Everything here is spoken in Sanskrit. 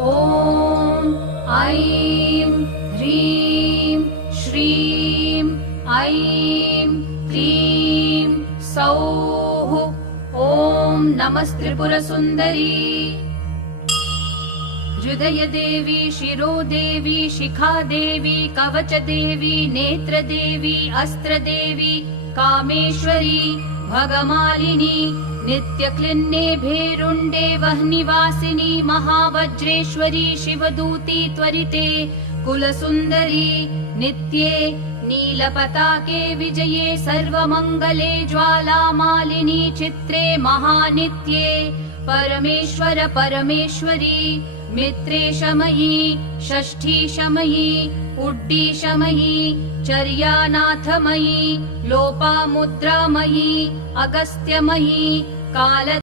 ॐ ऐं ह्रीं श्रीं ऐं क्लीं सौः ॐ नमस्त्रिपुरसुन्दरी। हृदयदेवी, शिरोदेवी, शिखादेवी, कवचदेवी, नेत्रदेवी, अस्त्रदेवी, कामेश्वरी, भगमालिनी, नित्यक्लिन्ने भेरुण्डे वह्निवासिनी, महावज्रेश्वरी, शिवदूती त्वरिते, कुलसुन्दरी, नित्ये नीलपताके विजये, सर्वमङ्गले, ज्वालामालिनी, चित्रे महानित्ये, परमेश्वर परमेश्वरी, मित्रेशमयी, षष्ठीशमयी, उड्डीशमयी, चर्यानाथमयी, लोपामुद्रामयी, अगस्त्यमयी, काल